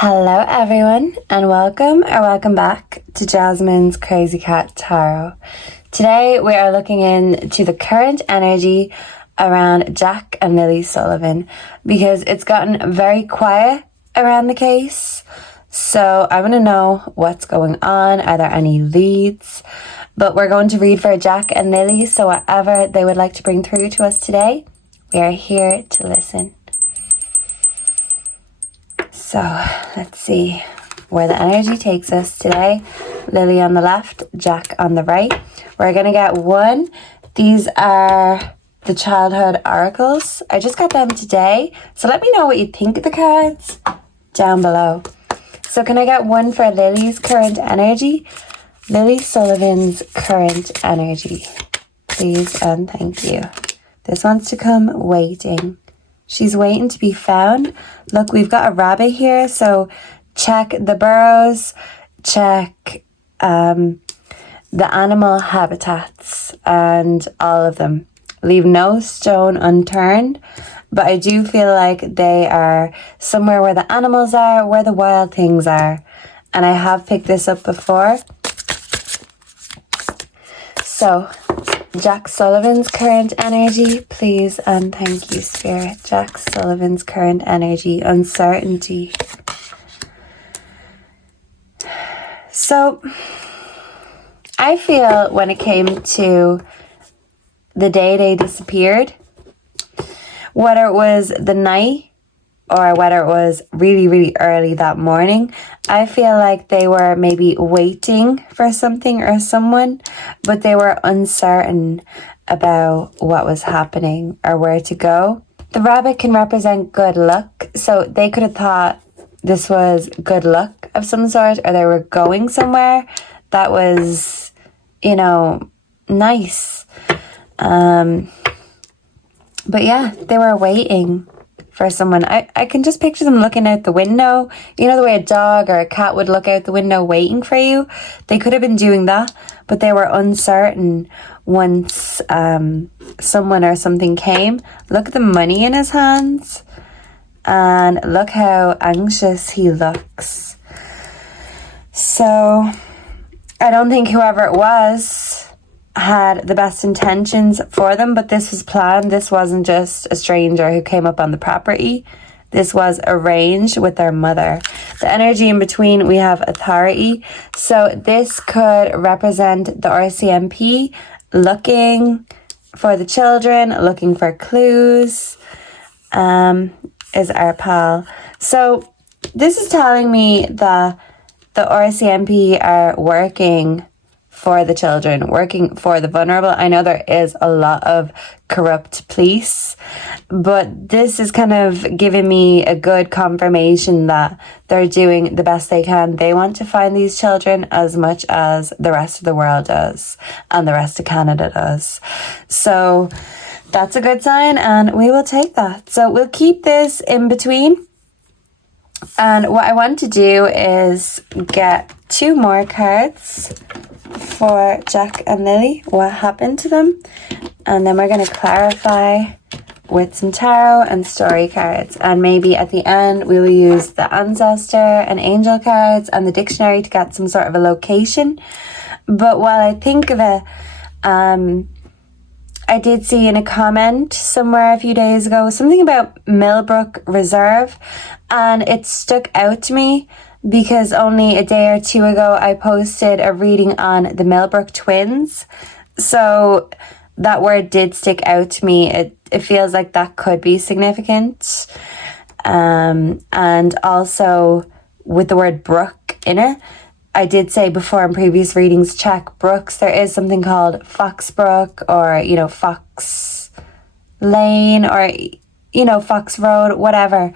Hello everyone and welcome back to Jasmine's Crazy Cat Tarot. Today we are looking into the current energy around Jack and Lilly Sullivan because it's gotten very quiet around the case. So I want to know what's going on. Are there any leads? But we're going to read for Jack and Lilly, so whatever they would like to bring through to us today, we are here to listen. So let's see where the energy takes us today. Lilly on the left, Jack on the right. We're going to get one. These are the childhood oracles. I just got them today. So let me know what you think of the cards down below. So can I get one for Lily's current energy? Lilly Sullivan's current energy. Please and thank you. This wants to come waiting. She's waiting to be found. Look, we've got a rabbit here, so check the burrows, check the animal habitats and all of them. Leave no stone unturned, but I do feel like they are somewhere where the animals are, where the wild things are. And I have picked this up before. So Jack Sullivan's current energy, please and thank you, Spirit. Jack Sullivan's current energy, uncertainty. So I feel when it came to the day they disappeared, whether it was the night or whether it was really, really early that morning, I feel like they were maybe waiting for something or someone, but they were uncertain about what was happening or where to go. The rabbit can represent good luck, so they could have thought this was good luck of some sort, or they were going somewhere that was, nice. But yeah, they were waiting for someone. I can just picture them looking out the window. You know the way a dog or a cat would look out the window waiting for you? They could have been doing that, but they were uncertain once someone or something came. Look at the money in his hands. And look how anxious he looks. So I don't think whoever it was had the best intentions for them, but this was planned. This wasn't just a stranger who came up on the property. This was arranged with their mother. The energy in between, we have authority. So this could represent the RCMP looking for the children, looking for clues, is our pal. So this is telling me that the RCMP are working for the children, working for the vulnerable. I know there is a lot of corrupt police, but this is kind of giving me a good confirmation that they're doing the best they can. They want to find these children as much as the rest of the world does and the rest of Canada does. So that's a good sign and we will take that. So we'll keep this in between. And what I want to do is get two more cards for Jack and Lilly, what happened to them, and then we're going to clarify with some tarot and story cards, and maybe at the end we will use the Ancestor and Angel cards and the dictionary to get some sort of a location. But while I think of it, I did see in a comment somewhere a few days ago something about Millbrook Reserve, and it stuck out to me because only a day or two ago I posted a reading on the Millbrook twins. So that word did stick out to me. It feels like that could be significant. And also with the word brook in it, I did say before in previous readings, check brooks. There is something called Foxbrook or, Fox Lane or, Fox Road, whatever.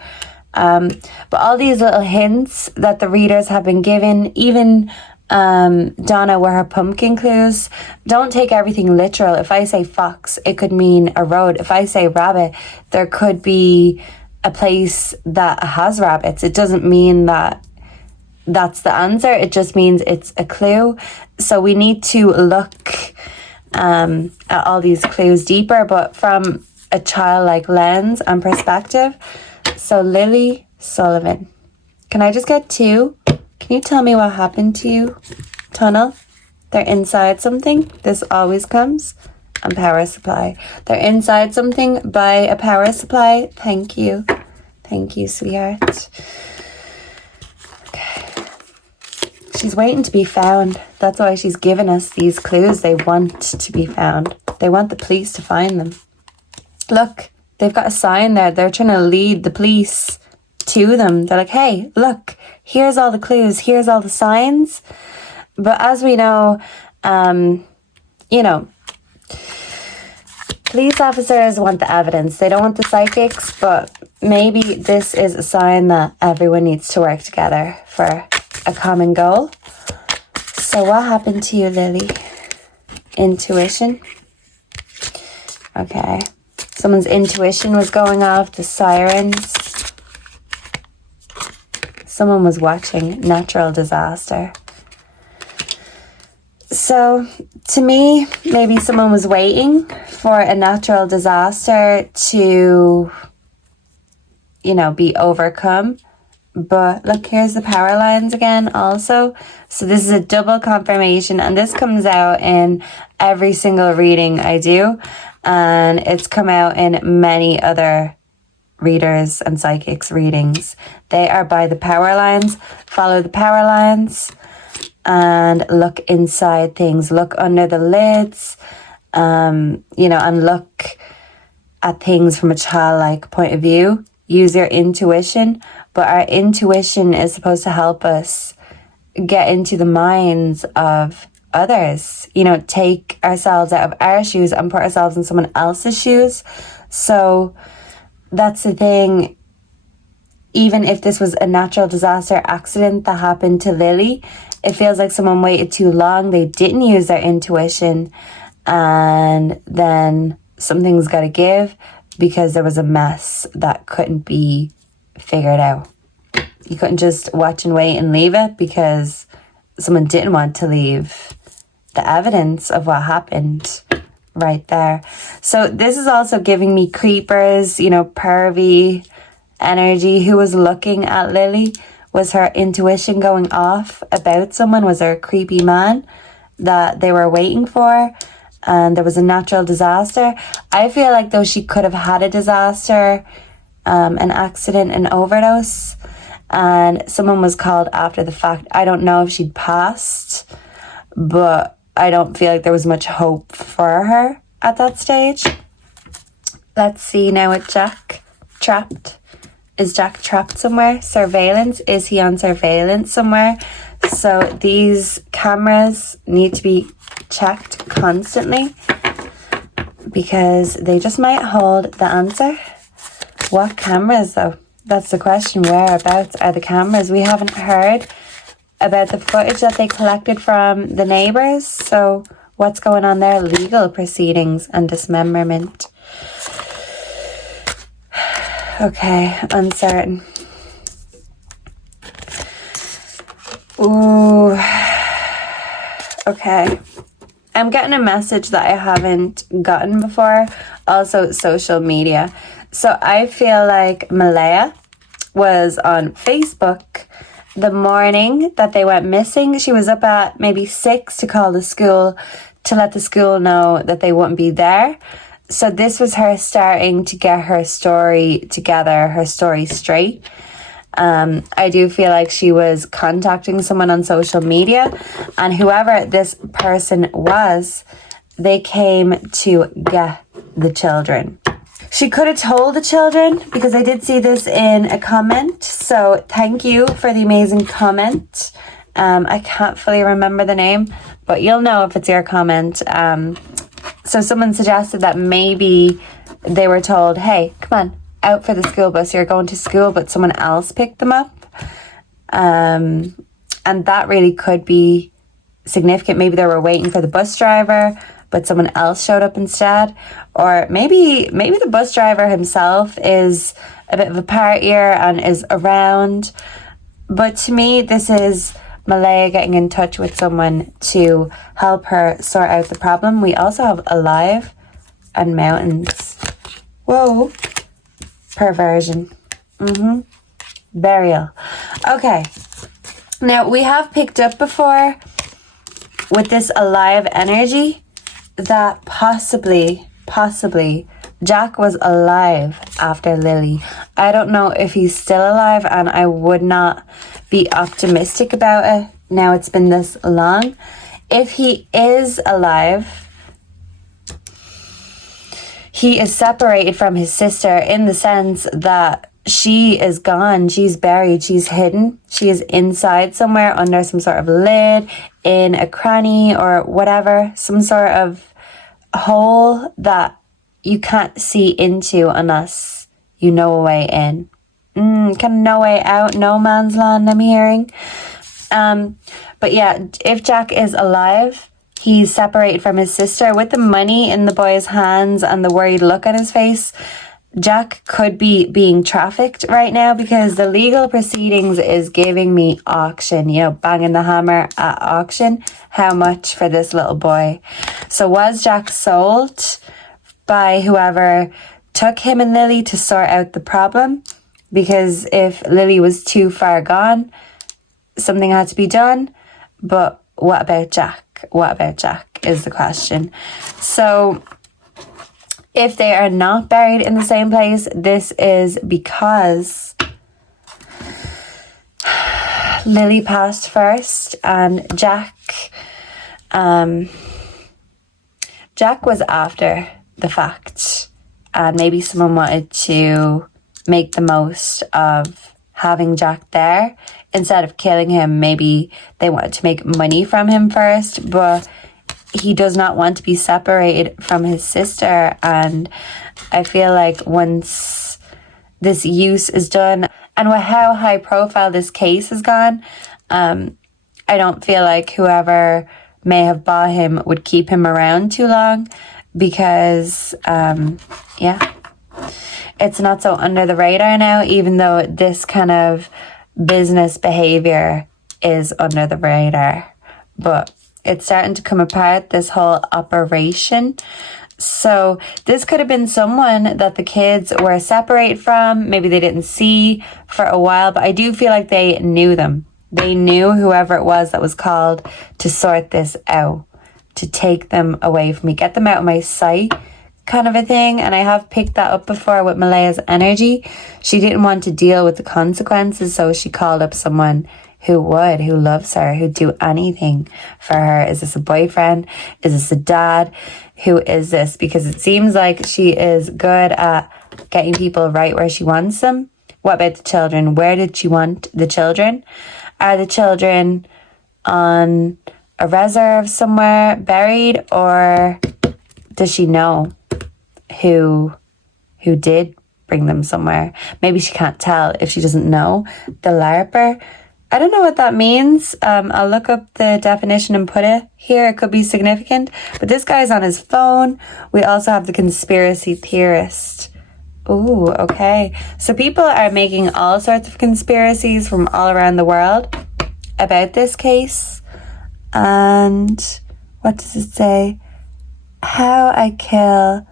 But all these little hints that the readers have been given, even Donna were her pumpkin clues. Don't take everything literal. If I say fox, it could mean a road. If I say rabbit, there could be a place that has rabbits. It doesn't mean that that's the answer. It just means it's a clue. So we need to look at all these clues deeper, but from a childlike lens and perspective. So Lilly Sullivan, Can I just get 2? Can you tell me what happened to you? Tunnel. They're inside something. This always comes. And power supply. They're inside something by a power supply. Thank you. Thank you, sweetheart. Okay. She's waiting to be found. That's why she's given us these clues. They want to be found. They want the police to find them. Look, they've got a sign there. They're trying to lead the police to them. They're like, hey, look, here's all the clues. Here's all the signs. But as we know, you know, police officers want the evidence. They don't want the psychics, but maybe this is a sign that everyone needs to work together for a common goal. So what happened to you, Lily? Intuition. Okay. Someone's intuition was going off. The sirens. Someone was watching natural disaster. So, to me, maybe someone was waiting for a natural disaster to, you know, be overcome. But look, here's the power lines again also. So this is a double confirmation, and this comes out in every single reading I do. And it's come out in many other readers and psychics readings. They are by the power lines. Follow the power lines. And look inside things, look under the lids, you know, and look at things from a childlike point of view. Use your intuition, but our intuition is supposed to help us get into the minds of others, you know, take ourselves out of our shoes and put ourselves in someone else's shoes. So that's the thing. Even if this was a natural disaster accident that happened to Lily, it feels like someone waited too long. They didn't use their intuition, and then something's got to give because there was a mess that couldn't be figured out. You couldn't just watch and wait and leave it because someone didn't want to leave the evidence of what happened right there. So this is also giving me creepers, you know, pervy energy. Who was looking at Lily? Was her intuition going off about someone? Was there a creepy man that they were waiting for? And there was a natural disaster. I feel like though she could have had a disaster, an accident, an overdose, and someone was called after the fact. I don't know if she'd passed, but I don't feel like there was much hope for her at that stage. Let's see now with Jack. Trapped. Is Jack trapped somewhere? Surveillance. Is he on surveillance somewhere? So these cameras need to be checked constantly because they just might hold the answer. What cameras though? That's the question. Whereabouts are the cameras? We haven't heard about the footage that they collected from the neighbours. So what's going on there? Legal proceedings and dismemberment. Okay, uncertain. Ooh. Okay. I'm getting a message that I haven't gotten before. Also, social media. So I feel like Malaya was on Facebook the morning that they went missing. She was up at maybe 6 to call the school to let the school know that they wouldn't be there. So this was her starting to get her story together, her story straight. I do feel like she was contacting someone on social media, and whoever this person was, they came to get the children. She could have told the children, because I did see this in a comment. So thank you for the amazing comment. I can't fully remember the name, but you'll know if it's your comment. So someone suggested that maybe they were told, hey, come on, out for the school bus. You're going to school, but someone else picked them up. And that really could be significant. Maybe they were waiting for the bus driver, but someone else showed up instead. Or maybe the bus driver himself is a bit of a partier and is around. But to me, this is Malaya getting in touch with someone to help her sort out the problem. We also have alive and mountains. Whoa. Perversion. Burial. Okay. Now, we have picked up before with this alive energy that possibly Jack was alive after Lilly. I don't know if he's still alive, and I would not be optimistic about it. Now it's been this long. If he is alive, he is separated from his sister in the sense that she is gone, she's buried, she's hidden. She is inside somewhere under some sort of lid, in a cranny or whatever, some sort of hole that you can't see into unless you know a way in. Kind of no way out, no man's land, I'm hearing. But yeah, if Jack is alive, he's separated from his sister with the money in the boy's hands and the worried look on his face. Jack could be being trafficked right now because the legal proceedings is giving me auction, you know, banging the hammer at auction. How much for this little boy? So was Jack sold by whoever took him and Lilly to sort out the problem? Because if Lilly was too far gone, something had to be done. But what about Jack? What about Jack is the question. So if they are not buried in the same place, this is because Lilly passed first and Jack was after the fact, and maybe someone wanted to make the most of having Jack there instead of killing him. Maybe they wanted to make money from him first, but he does not want to be separated from his sister. And I feel like once this use is done, and with how high profile this case has gone, I don't feel like whoever may have bought him would keep him around too long, because it's not so under the radar now, even though this kind of business behavior is under the radar. But it's starting to come apart, this whole operation. So this could have been someone that the kids were separated from. Maybe they didn't see for a while, but I do feel like they knew them. They knew whoever it was that was called to sort this out, to take them away from me, get them out of my sight, kind of a thing. And I have picked that up before with Malaya's energy. She didn't want to deal with the consequences, so she called up someone who loves her, who'd do anything for her. Is this a boyfriend? Is this a dad? Who is this? Because it seems like she is good at getting people right where she wants them. What about the children? Where did she want the children? Are the children on a reserve somewhere buried, or does she know who did bring them somewhere? Maybe she can't tell if she doesn't know the LARPer. I don't know what that means. I'll look up the definition and put it here. It could be significant. But this guy's on his phone. We also have the conspiracy theorist. Ooh, okay. So people are making all sorts of conspiracies from all around the world about this case. And what does it say? How I kill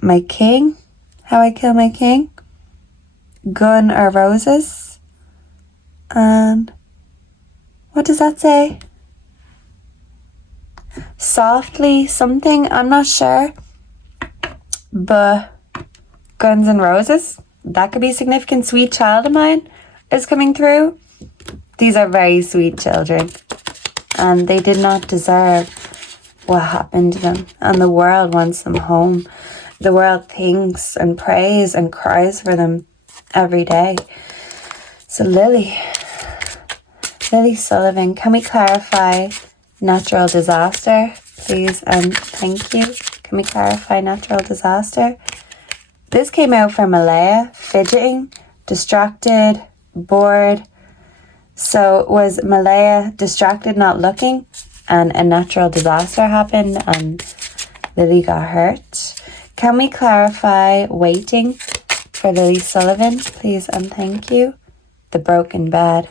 my king? How I kill my king? Gun or roses? And what does that say? Softly something, I'm not sure. But guns and roses, that could be significant. Sweet child of mine is coming through. These are very sweet children, and they did not deserve what happened to them. And the world wants them home. The world thinks and prays and cries for them every day. So Lilly Sullivan, can we clarify natural disaster, please? And thank you. Can we clarify natural disaster? This came out from Malaya, fidgeting, distracted, bored. So was Malaya distracted, not looking, and a natural disaster happened and Lilly got hurt? Can we clarify waiting for Lilly Sullivan, please? And thank you. The broken bed.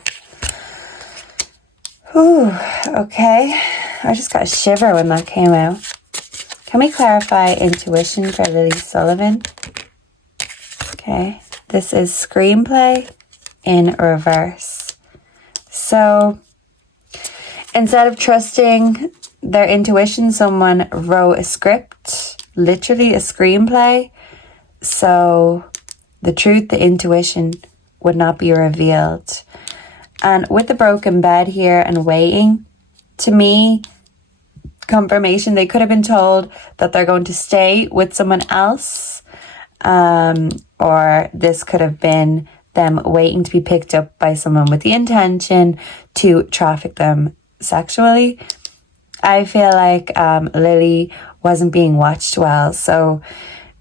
Ooh, okay. I just got a shiver when that came out. Can we clarify intuition for Lilly Sullivan? Okay. This is screenplay. in reverse. So instead of trusting their intuition, someone wrote a script, literally a screenplay. So the truth, the intuition would not be revealed. And with the broken bed here and waiting, to me, confirmation, they could have been told that they're going to stay with someone else. Or this could have been them waiting to be picked up by someone with the intention to traffic them sexually. I feel like Lilly wasn't being watched well. So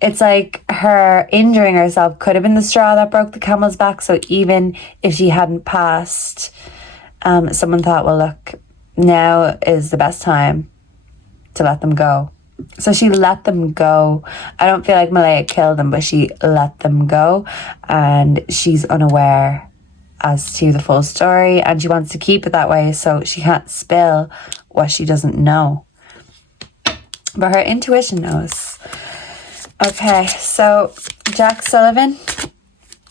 it's like her injuring herself could have been the straw that broke the camel's back. So even if she hadn't passed, someone thought, well, look, now is the best time to let them go. So she let them go. I don't feel like Malaya killed them, but she let them go. And she's unaware as to the full story. And she wants to keep it that way, so she can't spill what she doesn't know. But her intuition knows. Okay, so Jack Sullivan,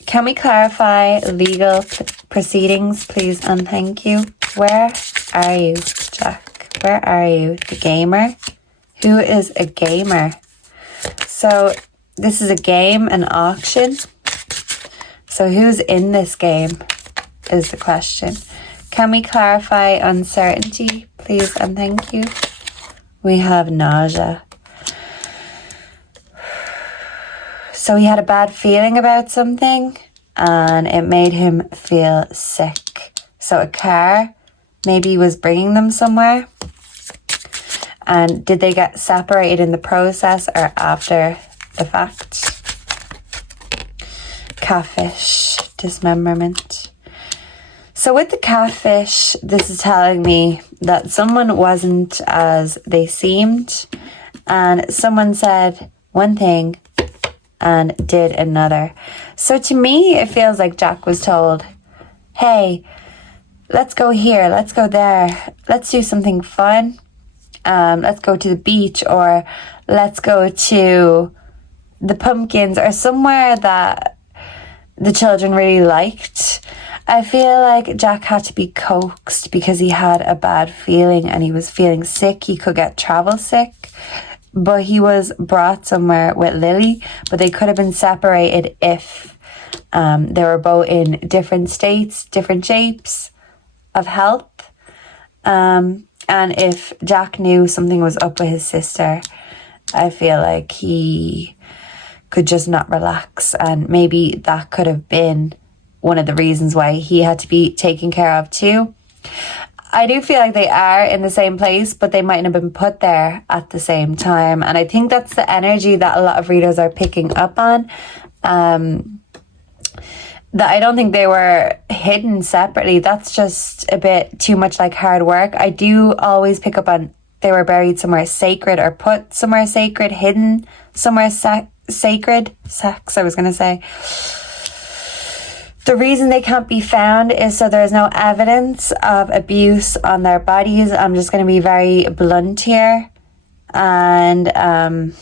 can we clarify legal proceedings, please, and thank you? Where are you, Jack? Where are you? The gamer? Who is a gamer? So this is a game, an auction. So who's in this game is the question. Can we clarify uncertainty, please, and thank you? We have nausea. So he had a bad feeling about something and it made him feel sick. So a car maybe was bringing them somewhere. And did they get separated in the process or after the fact? Catfish, dismemberment. So with the catfish, this is telling me that someone wasn't as they seemed. And someone said one thing and did another. So to me, it feels like Jack was told, hey, let's go here, let's go there, let's do something fun. Let's go to the beach, or let's go to the pumpkins, or somewhere that the children really liked. I feel like Jack had to be coaxed because he had a bad feeling and he was feeling sick. He could get travel sick, but he was brought somewhere with Lilly, but they could have been separated if they were both in different states, different shapes of health. And if Jack knew something was up with his sister, I feel like he could just not relax. And maybe that could have been one of the reasons why he had to be taken care of too. I do feel like they are in the same place, but they mightn't have been put there at the same time. And I think that's the energy that a lot of readers are picking up on. That I don't think they were hidden separately. That's just a bit too much like hard work. I do always pick up on they were buried somewhere sacred or put somewhere sacred, hidden somewhere sacred. Sex, I was going to say. The reason they can't be found is so there's no evidence of abuse on their bodies. I'm just going to be very blunt here. And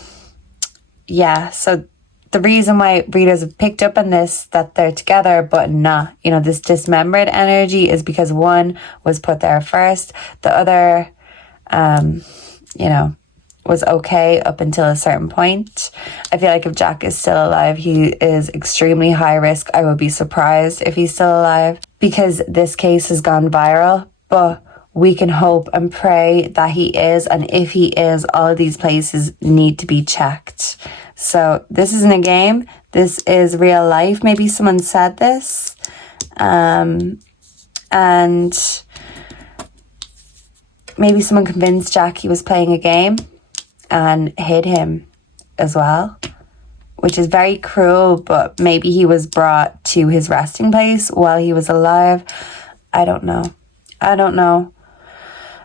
yeah, so the reason why readers have picked up on this, that they're together but not, this dismembered energy, is because one was put there first. The other, was okay up until a certain point. I feel like if Jack is still alive, he is extremely high risk. I would be surprised if he's still alive because this case has gone viral, but we can hope and pray that he is. And if he is, all of these places need to be checked. So this isn't a game. This is real life. Maybe someone said this. And maybe someone convinced Jack he was playing a game and hid him as well, which is very cruel, but maybe he was brought to his resting place while he was alive. I don't know.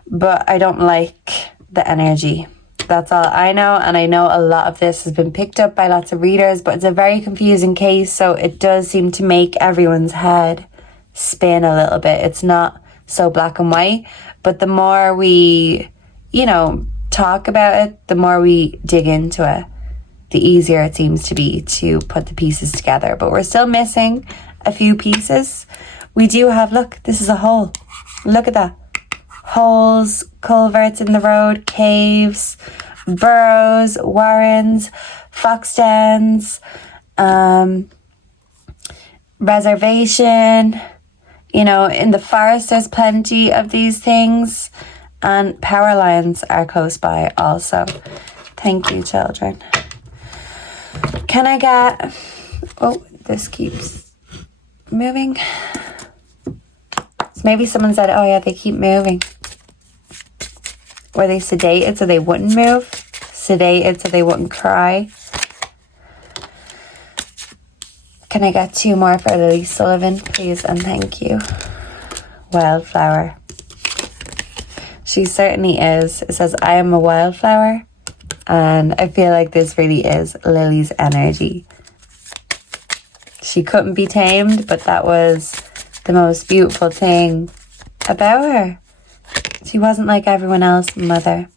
But I don't like the energy. That's all I know, and I know a lot of this has been picked up by lots of readers, but it's a very confusing case, so it does seem to make everyone's head spin a little bit. It's not so black and white, but the more we, talk about it, the more we dig into it, the easier it seems to be to put the pieces together. But we're still missing, a few pieces. We do have, look, this is a hole. Look at that. Holes, culverts in the road, caves, burrows, warrens, fox dens, reservation. You know, in the forest there's plenty of these things, and power lines are close by also. Thank you, children. Can I get... Oh, this keeps moving. So maybe someone said, oh yeah, they keep moving. Were they sedated so they wouldn't move? Sedated so they wouldn't cry? Can I get 2 more for Lily Sullivan, please? And thank you. Wildflower. She certainly is. It says, I am a wildflower. And I feel like this really is Lily's energy. She couldn't be tamed, but that was the most beautiful thing about her. She wasn't like everyone else, mother.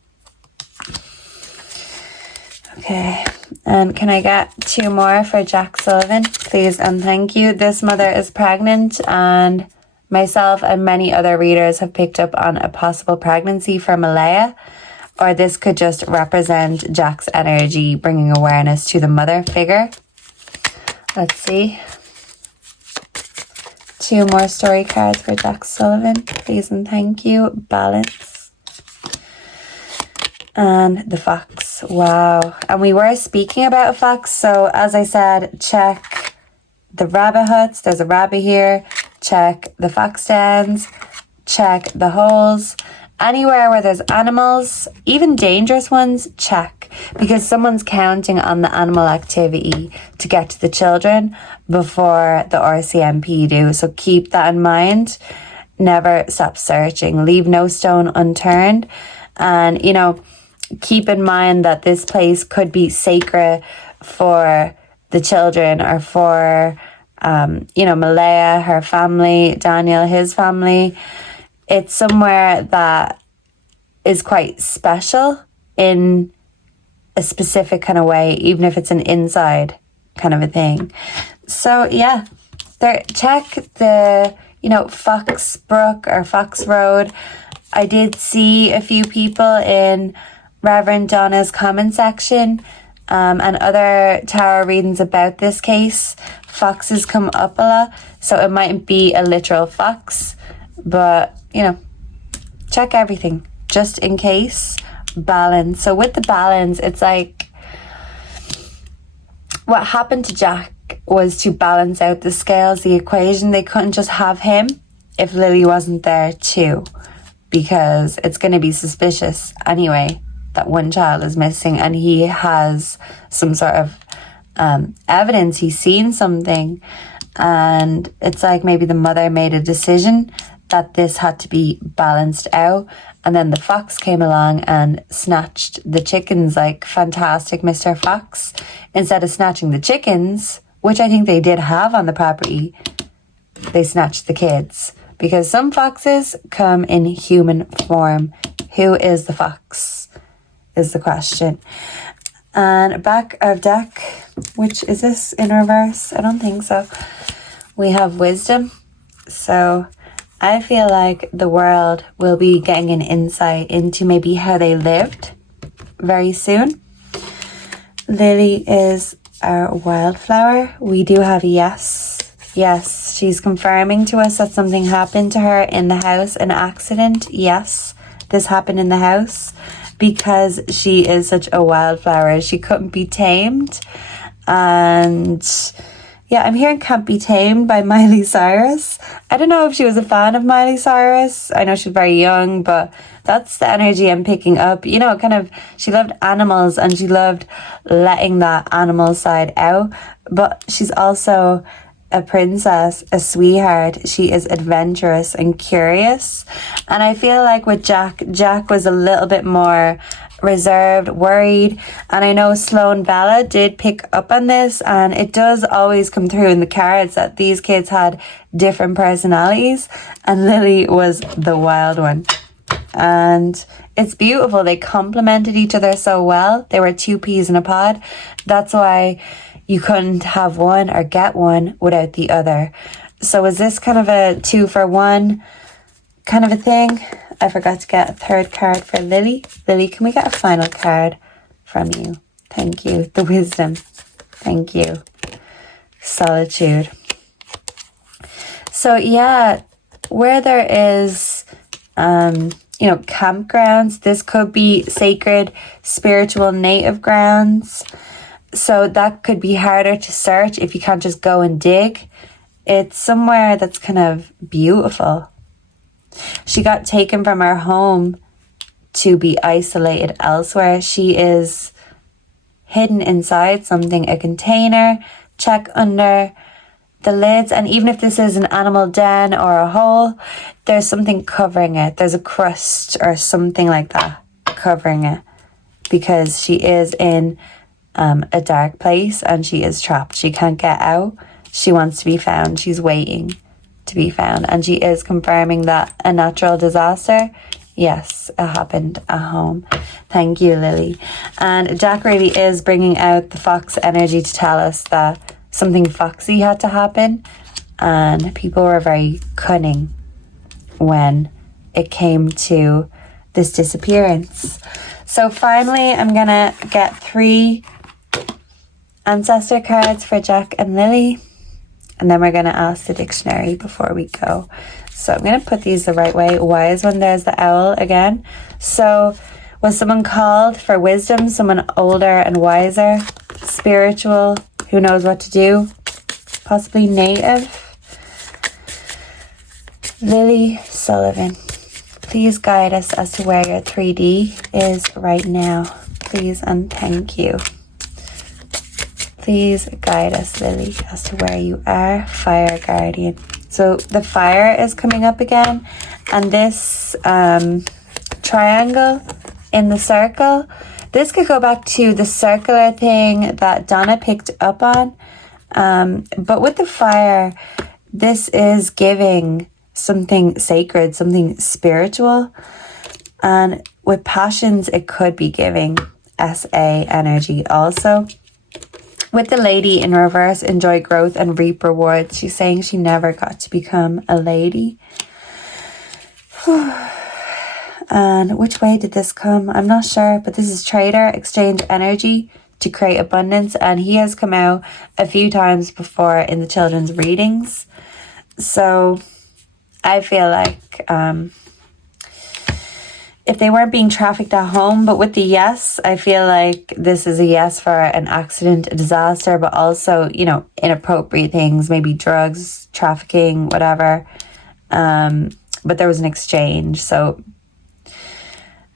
Okay. And can I get 2 more for Jack Sullivan, please? And thank you. This mother is pregnant, and myself and many other readers have picked up on a possible pregnancy for Malaya, or this could just represent Jack's energy, bringing awareness to the mother figure. Let's see. 2 more story cards for Jack Sullivan, please and thank you. Balance. And the fox. Wow. And we were speaking about a fox. So as I said, check the rabbit huts. There's a rabbit here. Check the fox dens. Check the holes. Anywhere where there's animals, even dangerous ones, check. Because someone's counting on the animal activity to get to the children before the RCMP do. So keep that in mind. Never stop searching. Leave no stone unturned. And, you know, keep in mind that this place could be sacred for the children, or for, you know, Malaya, her family, Daniel, his family. It's somewhere that is quite special in a specific kind of way, even if it's an inside kind of a thing. So yeah, there, check the, you know, Fox Brook or Fox Road. I did see a few people in Reverend Donna's comment section and other tarot readings about this case. Foxes come up a lot, so it mightn't be a literal fox, but, you know, check everything just in case. Balance. So with the balance, it's like what happened to Jack was to balance out the scales, the equation. They couldn't just have him if Lily wasn't there too, because it's going to be suspicious anyway that one child is missing and he has some sort of evidence. He's seen something, and it's like maybe the mother made a decision that this had to be balanced out, and then the fox came along and snatched the chickens like fantastic Mr. Fox. Instead of snatching the chickens, which I think they did have on the property, they snatched the kids, because some foxes come in human form. Who is the fox is the question. And back of deck, which is this in reverse? I don't think so. We have wisdom. So I feel like the world will be getting an insight into maybe how they lived very soon. Lily is our wildflower. We do have yes. Yes, she's confirming to us that something happened to her in the house, an accident. Yes, this happened in the house because she is such a wildflower. She couldn't be tamed. And yeah, I'm hearing Can't Be Tamed by Miley Cyrus. I don't know if she was a fan of Miley Cyrus. I know she's very young, but that's the energy I'm picking up. You know, kind of, she loved animals and she loved letting that animal side out. But she's also a princess, a sweetheart. She is adventurous and curious. And I feel like with Jack was a little bit more reserved, worried. And I know Sloan Bella did pick up on this, and it does always come through in the cards that these kids had different personalities, and Lily was the wild one. And it's beautiful. They complemented each other so well. They were 2 peas in a pod. That's why, you couldn't have one or get one without the other. So is this kind of a 2-for-1 kind of a thing? I forgot to get a third card for Lily. Lily, can we get a final card from you? Thank you. The wisdom. Thank you. Solitude. So yeah, where there is, campgrounds, this could be sacred, spiritual, native grounds. So that could be harder to search if you can't just go and dig. It's somewhere that's kind of beautiful. She got taken from her home to be isolated elsewhere. She is hidden inside something, a container. Check under the lids, and even if this is an animal den or a hole, there's something covering it. There's a crust or something like that covering it, because she is in a dark place and she is trapped. She can't get out. She wants to be found. She's waiting to be found, and she is confirming that a natural disaster, yes, it happened at home. Thank you, Lily. And Jack really is bringing out the fox energy to tell us that something foxy had to happen, and people were very cunning when it came to this disappearance. So finally, I'm gonna get 3 ancestor cards for Jack and Lily, and then we're gonna ask the dictionary before we go. So I'm gonna put these the right way. Wise one, there's the owl again. So was someone called for wisdom, someone older and wiser, spiritual, who knows what to do, possibly native? Lily Sullivan, please guide us as to where your 3D is right now. Please and thank you. Please guide us, Lily, as to where you are. Fire guardian. So the fire is coming up again, and this triangle in the circle, this could go back to the circular thing that Donna picked up on. But with the fire, this is giving something sacred, something spiritual. And with passions, it could be giving SA energy also. With the lady in reverse, enjoy growth and reap rewards. She's saying she never got to become a lady. And which way did this come? I'm not sure, but this is trader, exchange energy to create abundance. And he has come out a few times before in the children's readings. So I feel like if they weren't being trafficked at home, but with the yes, I feel like this is a yes for an accident, a disaster, but also, inappropriate things, maybe drugs, trafficking, whatever. But there was an exchange. So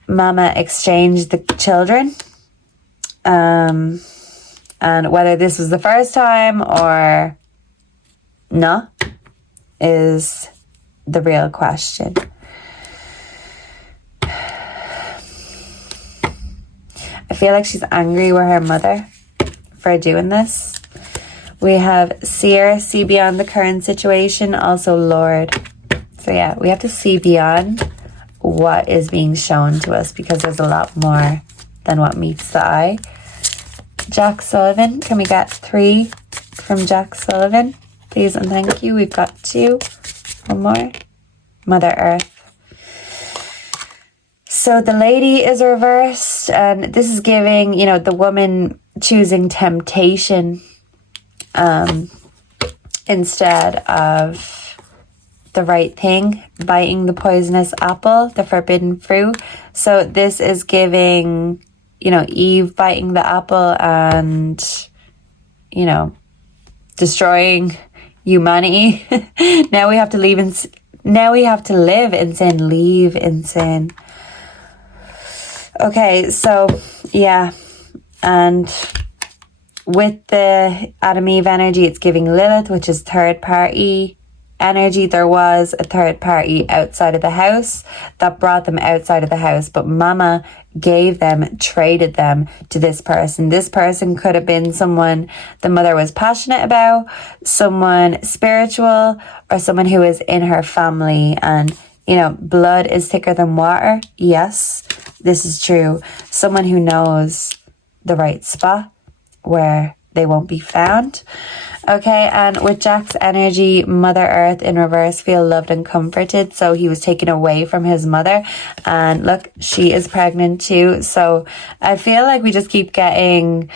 Mama exchanged the children. And whether this was the first time or not is the real question. I feel like she's angry with her mother for doing this. We have Seer, see beyond the current situation, also Lord. So yeah, we have to see beyond what is being shown to us, because there's a lot more than what meets the eye. Jack Sullivan, can we get 3 from Jack Sullivan? Please and thank you. We've got 2. One more. Mother Earth. So the lady is reversed, and this is giving, the woman choosing temptation instead of the right thing, biting the poisonous apple, the forbidden fruit. So this is giving, Eve biting the apple and, destroying humanity. Now we have to live in sin, leave in sin. Okay, so yeah, and with the Adam Eve energy, it's giving Lilith, which is third party energy. There was a third party outside of the house that brought them outside of the house, but Mama gave them, traded them to this person. This person could have been someone the mother was passionate about, someone spiritual, or someone who is in her family. And blood is thicker than water. Yes, this is true. Someone who knows the right spot where they won't be found. Okay, and with Jack's energy, Mother Earth in reverse, feel loved and comforted. So he was taken away from his mother. And look, she is pregnant too. So I feel like we just keep getting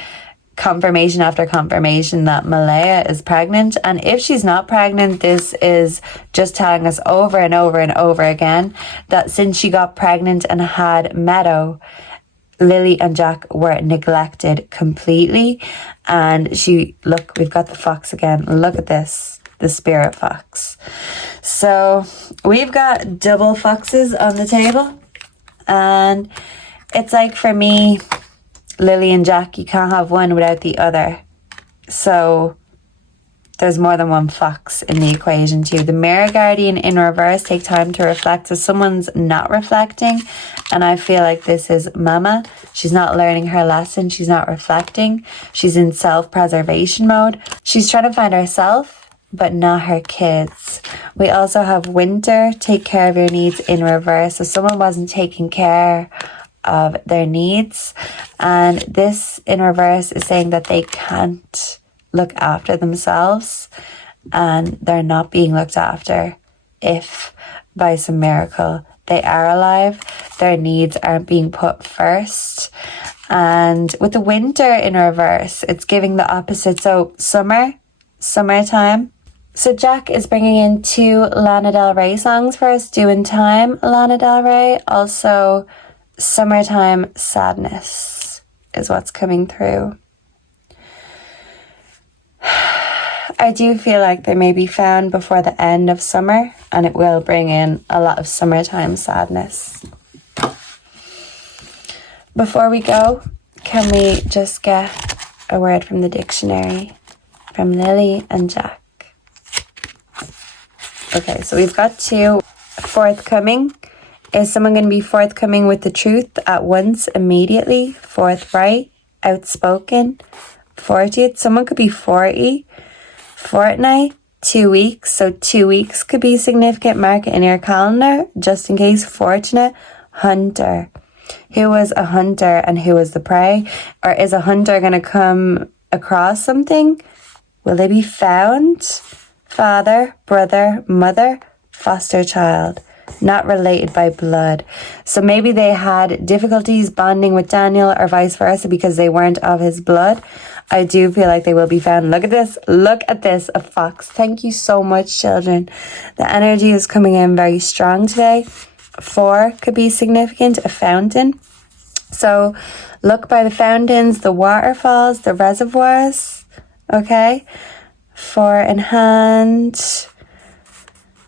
confirmation after confirmation that Malaya is pregnant. And if she's not pregnant, this is just telling us over and over and over again that since she got pregnant and had Meadow, Lily and Jack were neglected completely. And look, we've got the fox again. Look at this, the spirit fox. So we've got double foxes on the table. And it's like, for me, Lily and Jack, you can't have one without the other. So there's more than one fox in the equation too. The mirror guardian in reverse, take time to reflect. So someone's not reflecting, and I feel like this is Mama. She's not learning her lesson. She's not reflecting. She's in self-preservation mode. She's trying to find herself, but not her kids. We also have Winter, take care of your needs in reverse. So someone wasn't taking care of their needs, and this in reverse is saying that they can't look after themselves, and they're not being looked after if by some miracle they are alive. Their needs aren't being put first. And with the Winter in reverse, it's giving the opposite. So summertime. So Jack is bringing in 2 Lana Del Rey songs for us. Doing Time, Lana Del Rey. Also Summertime Sadness is what's coming through. I do feel like they may be found before the end of summer, and it will bring in a lot of summertime sadness. Before we go, can we just get a word from the dictionary from Lily and Jack? Okay, so we've got 2. Forthcoming. Is someone going to be forthcoming with the truth at once, immediately? Forthright, outspoken. 40th, someone could be 40. Fortnight, 2 weeks. So 2 weeks could be significant. Mark it in your calendar, just in case. Fortunate. Hunter. Who was a hunter and who was the prey? Or is a hunter going to come across something? Will they be found? Father, brother, mother, foster child. Not related by blood. So maybe they had difficulties bonding with Daniel, or vice versa, because they weren't of his blood. I do feel like they will be found. Look at this. Look at this. A fox. Thank you so much, children. The energy is coming in very strong today. 4 could be significant. A fountain. So look by the fountains, the waterfalls, the reservoirs. Okay. 4 in hand.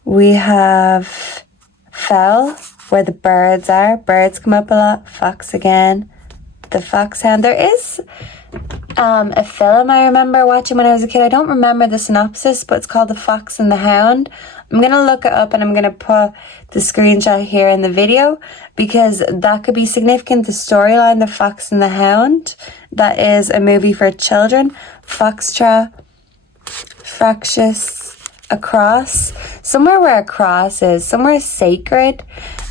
We have fell, where the birds are. Birds come up a lot. Fox again. The fox hound. There is a film I remember watching when I was a kid. I don't remember the synopsis, but it's called The Fox and the Hound. I'm going to look it up, and I'm going to put the screenshot here in the video, because that could be significant. The storyline, The Fox and the Hound, that is a movie for children. Foxtrot, fractious, a cross, somewhere where a cross is, somewhere sacred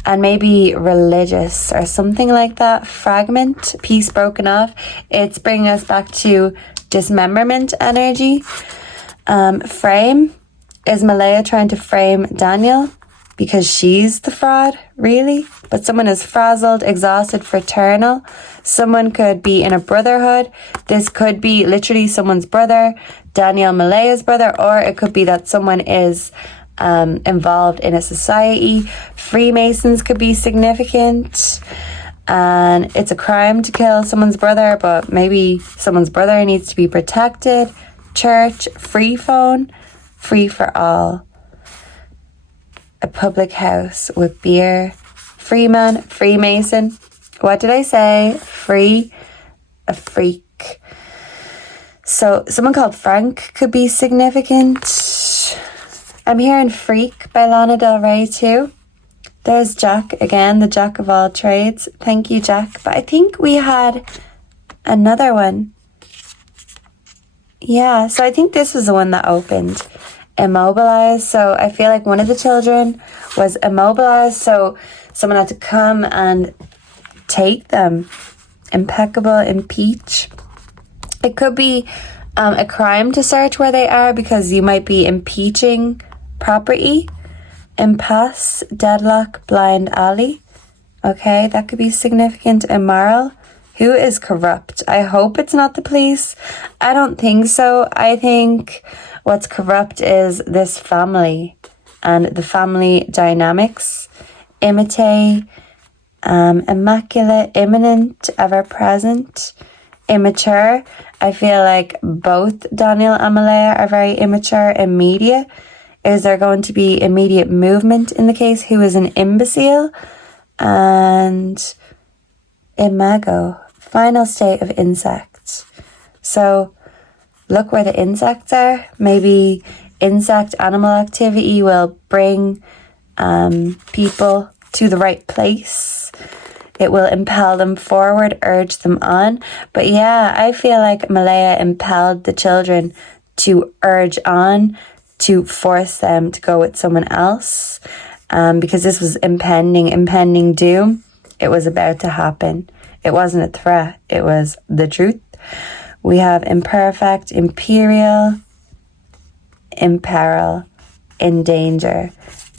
and maybe religious or something like that. Fragment, piece broken off. It's bringing us back to dismemberment energy. Frame, is Malaya trying to frame Daniel because she's the fraud, really? But someone is frazzled, exhausted, fraternal. Someone could be in a brotherhood. This could be literally someone's brother, Daniel Malaya's brother, or it could be that someone is involved in a society. Freemasons could be significant. And it's a crime to kill someone's brother, but maybe someone's brother needs to be protected. Church, free phone, free for all. A public house with beer. Freeman, Freemason. What did I say? Free, a freak. So someone called Frank could be significant. I'm hearing Freak by Lana Del Rey too. There's Jack again, the jack of all trades. Thank you, Jack. But I think we had another one. Yeah, so I think this was the one that opened. Immobilized. So I feel like one of the children was immobilized, so someone had to come and take them. Impeccable, impeach. It could be A crime to search where they are because you might be impeaching property. Impasse, deadlock, blind alley. Okay, that could be significant. Immoral. Who is corrupt? I hope it's not the police. I don't think so. I think what's corrupt is this family and the family dynamics. Imitate, immaculate, imminent, ever-present, immature. I feel like both Daniel and Malaya are very immature. Immediate. Is there going to be immediate movement in the case? Who is an imbecile? And imago. Final state of insects. So look where the insects are. Maybe insect animal activity will bring people to the right place. It will impel them forward, urge them on. But yeah, I feel like Malaya impelled the children to urge on, to force them to go with someone else, because this was impending doom. It was about to happen. It wasn't a threat. It was the truth. We have imperfect, imperial, in peril, in danger.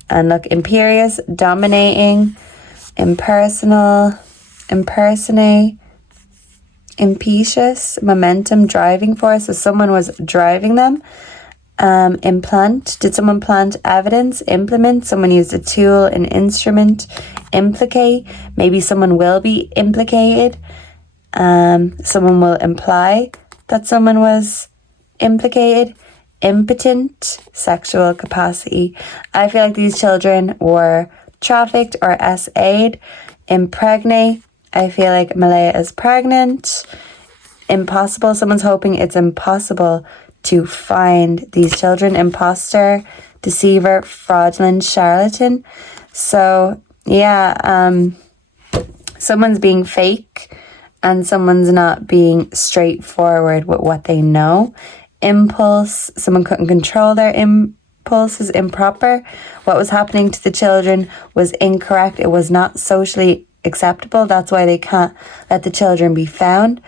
And look, imperious, dominating, impersonal, impersonate, impetuous, momentum, driving force. So someone was driving them. Implant. Did someone plant evidence? Implement. Someone used a tool, an instrument. Implicate. Maybe someone will be implicated. Someone will imply that someone was implicated. Impotent. Sexual capacity. I feel like these children were trafficked or SA'd. Impregnate. I feel like Malaya is pregnant. Impossible. Someone's hoping it's impossible to find these children. Imposter, deceiver, fraudulent, charlatan. So yeah, someone's being fake and someone's not being straightforward with what they know. Impulse, someone couldn't control their impulses. Improper. What was happening to the children was incorrect. It was not socially acceptable. That's why they can't let the children be found,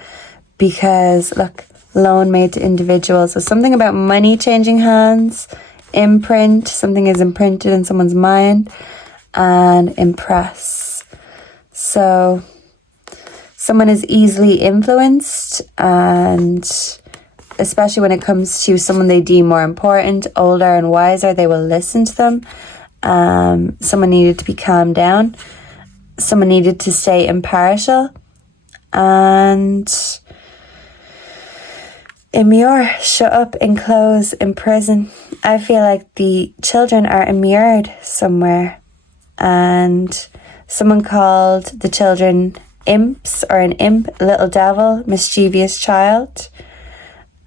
because look, loan made to individuals. So something about money changing hands. Imprint. Something is imprinted in someone's mind. And impress. So someone is easily influenced, and especially when it comes to someone they deem more important, older and wiser, they will listen to them. Someone needed to be calmed down. Someone needed to stay impartial. And immure, shut up, enclose, imprison. I feel like the children are immured somewhere. And someone called the children imps, or an imp, little devil, mischievous child.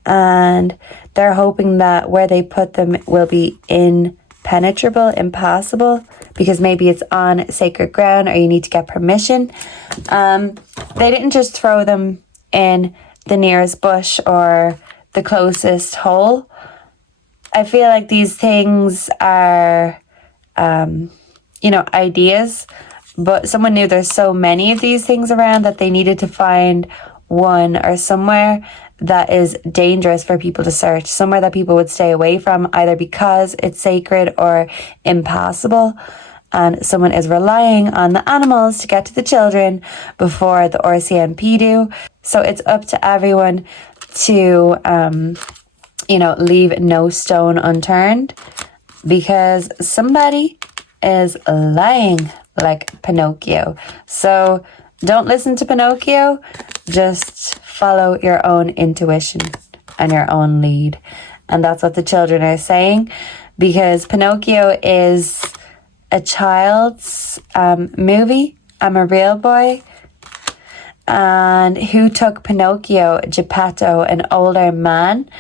And they're hoping that where they put them will be impenetrable, impassable, because maybe it's on sacred ground or you need to get permission. They didn't just throw them in the nearest bush or the closest hole. I feel like these things are, ideas, but someone knew there's so many of these things around that they needed to find one or somewhere that is dangerous for people to search, somewhere that people would stay away from, either because it's sacred or impassable. And someone is relying on the animals to get to the children before the RCMP do. So it's up to everyone to, leave no stone unturned, because somebody is lying like Pinocchio. So don't listen to Pinocchio. Just follow your own intuition and your own lead. And that's what the children are saying, because Pinocchio is a child's movie. I'm a real boy. And who took Pinocchio? Geppetto, an older man.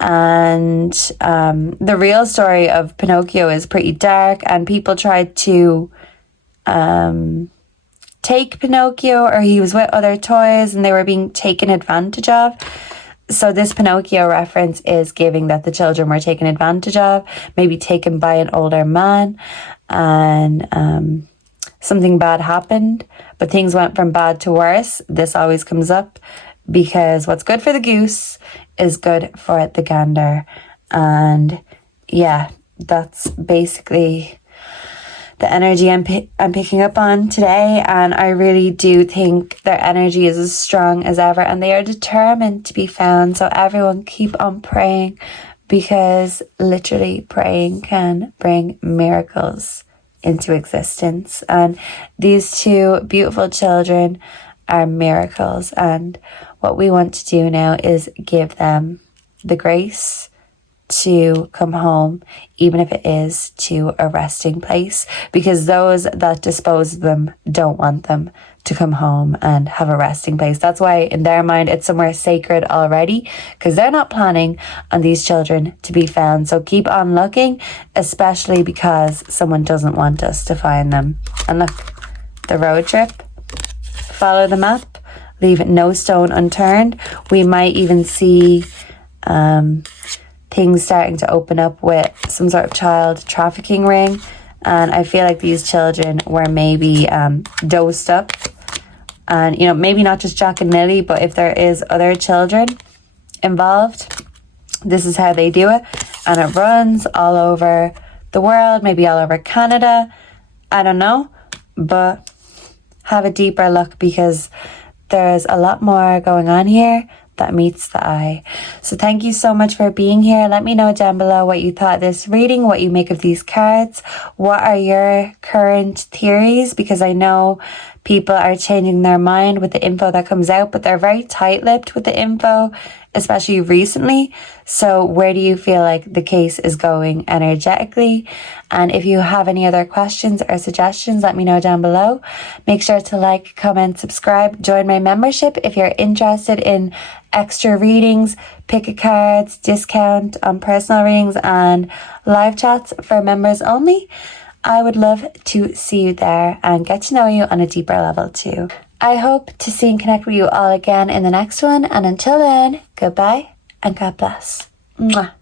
And the real story of Pinocchio is pretty dark, and people tried to take Pinocchio, or he was with other toys and they were being taken advantage of. So this Pinocchio reference is giving that the children were taken advantage of, maybe taken by an older man, and something bad happened, but things went from bad to worse. This always comes up. because what's good for the goose is good for the gander. And yeah, that's basically the energy I'm picking up on today. And I really do think their energy is as strong as ever, and they are determined to be found. So everyone keep on praying, because literally praying can bring miracles into existence. And these two beautiful children are miracles, and what we want to do now is give them the grace to come home, even if it is to a resting place, because those that dispose of them don't want them to come home and have a resting place. That's why in their mind it's somewhere sacred already, because they're not planning on these children to be found. So keep on looking, especially because someone doesn't want us to find them. And look, the road trip, follow the map, leave no stone unturned. We might even see things starting to open up with some sort of child trafficking ring. And I feel like these children were maybe dosed up. And, you know, maybe not just Jack and Lilly, but if there is other children involved, this is how they do it. And it runs all over the world, maybe all over Canada. I don't know. But have a deeper look, because there's a lot more going on here that meets the eye. So thank you so much for being here. Let me know down below what you thought of this reading, what you make of these cards. What are your current theories? Because I know people are changing their mind with the info that comes out, but they're very tight-lipped with the info, especially recently. So where do you feel like the case is going energetically? And if you have any other questions or suggestions, let me know down below. Make sure to like, comment, subscribe, join my membership if you're interested in extra readings, pick a cards, discount on personal readings, and live chats for members only. I would love to see you there and get to know you on a deeper level too. I hope to see and connect with you all again in the next one. And until then, goodbye and God bless. Mwah.